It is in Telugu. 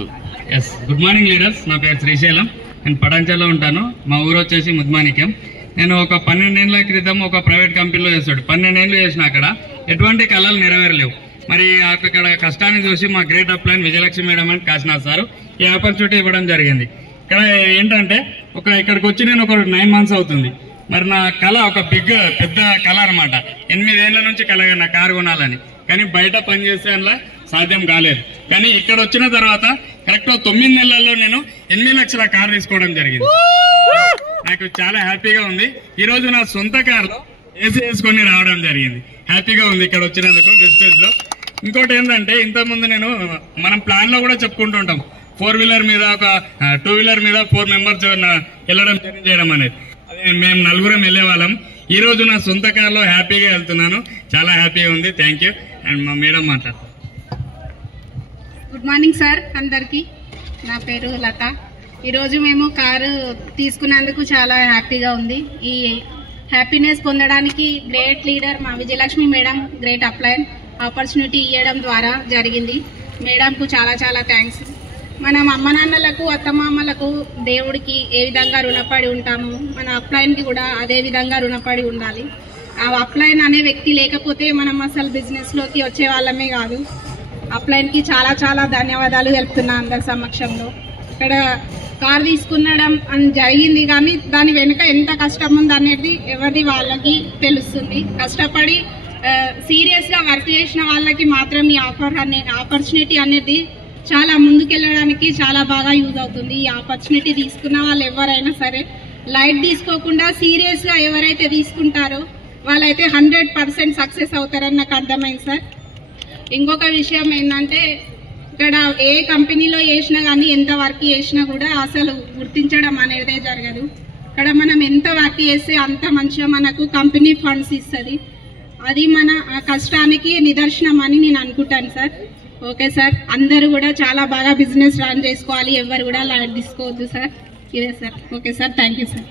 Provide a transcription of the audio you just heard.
కోరుతూ. Yes, good morning leaders. నా పేరు శ్రీశైలం. నేను పడంచలో ఉంటాను. మా ఊరు వచ్చేసి ముద్మాణిక్యం. నేను ఒక 12 ఏళ్ల క్రితం ఒక ప్రైవేట్ కంపెనీలో చేస్తాడు. 12 ఏళ్ళు చేసిన అక్కడ ఎటువంటి కళలు నెరవేరలేవు. మరి అక్కడ కష్టాన్ని చూసి మా great upline Vijayalakshmi madam and Kashinath sir ఈ ఆపర్చునిటీ ఇవ్వడం జరిగింది. ఇక్కడ ఏంటంటే ఇక్కడికి వచ్చి నేను ఒక 9 months అవుతుంది. మరి నా కళ ఒక పెద్ద కళ అనమాట. 8 ఏళ్ల నుంచి కళ నా కారు కొనాలని. కానీ బయట పనిచేసే అలా సాధ్యం కాలేదు. కానీ ఇక్కడ వచ్చిన తర్వాత కరెక్ట్ 9 నెలల్లో నేను 8 లక్షల కారు తీసుకోవడం జరిగింది. నాకు చాలా హ్యాపీగా ఉంది. ఈ రోజు నా సొంత కారులో ఏసీ వేసుకొని రావడం జరిగింది. హ్యాపీగా ఉంది ఇక్కడ వచ్చినందుకు వెస్టేజ్ లో. ఇంకోటి ఏంటంటే ఇంతకుముందు మనం ప్లాన్ లో కూడా చెప్పుకుంటుంటాం 4 వీలర్ మీద ఒక 2 వీలర్ మీద 4 members వెళ్ళడం జర్నీ చేయడం అనేది. అదే మేము 4 వెళ్ళే వాళ్ళం. ఈ రోజు నా సొంత కారులో హ్యాపీగా వెళ్తున్నాను. చాలా హ్యాపీగా ఉంది. Thank you. అండ్ మా మేడం మాట్లాడతారు. గుడ్ మార్నింగ్ సార్ అందరికి. నా పేరు లత. ఈరోజు మేము కారు తీసుకున్నందుకు చాలా హ్యాపీగా ఉంది. ఈ హ్యాపీనెస్ పొందడానికి గ్రేట్ లీడర్ మా Vijayalakshmi madam great upline opportunity ఇవ్వడం ద్వారా జరిగింది. మేడంకు చాలా చాలా థ్యాంక్స్. మనం అమ్మ నాన్నలకు అత్తమామలకు దేవుడికి ఏ విధంగా రుణపడి ఉంటామో మన అప్లైన్కి కూడా అదే విధంగా రుణపడి ఉండాలి. ఆ అప్లైన్ అనే వ్యక్తి లేకపోతే మనం అసలు బిజినెస్లోకి వచ్చే వాళ్ళమే కాదు. అప్లైన్కి చాలా చాలా ధన్యవాదాలు తెలుపుతున్నా అందరి సమక్షంలో. ఇక్కడ కార్ తీసుకునడం అని జరిగింది కానీ దాని వెనుక ఎంత కష్టం ఉంది అనేది ఎవరిది వాళ్ళకి తెలుస్తుంది. కష్టపడి సీరియస్గా వర్క్ చేసిన వాళ్ళకి మాత్రం ఈ ఆపర్చునిటీ అనేది చాలా ముందుకెళ్ళడానికి చాలా బాగా యూజ్ అవుతుంది. ఈ ఆపర్చునిటీ తీసుకున్న వాళ్ళు ఎవరైనా సరే లైట్ తీసుకోకుండా సీరియస్గా ఎవరైతే తీసుకుంటారో వాళ్ళైతే 100% సక్సెస్ అవుతారని నాకు అర్థమైంది సార్. ఇంకొక విషయం ఏంటంటే ఇక్కడ ఏ కంపెనీలో చేసినా కానీ ఎంత వర్క్ చేసినా కూడా అసలు గుర్తించడం అనేదే జరగదు. ఇక్కడ మనం ఎంత వర్క్ చేస్తే అంత మంచిగా మనకు కంపెనీ ఫండ్స్ ఇస్తుంది. అది మన కష్టానికి నిదర్శనం అని నేను అనుకుంటాను సార్. ఓకే సార్, అందరూ కూడా చాలా బాగా బిజినెస్ రన్ చేసుకోవాలి. ఎవరు కూడా లైట్ తీసుకోవద్దు సార్. ఇదే sir. Okay sir, thank you sir.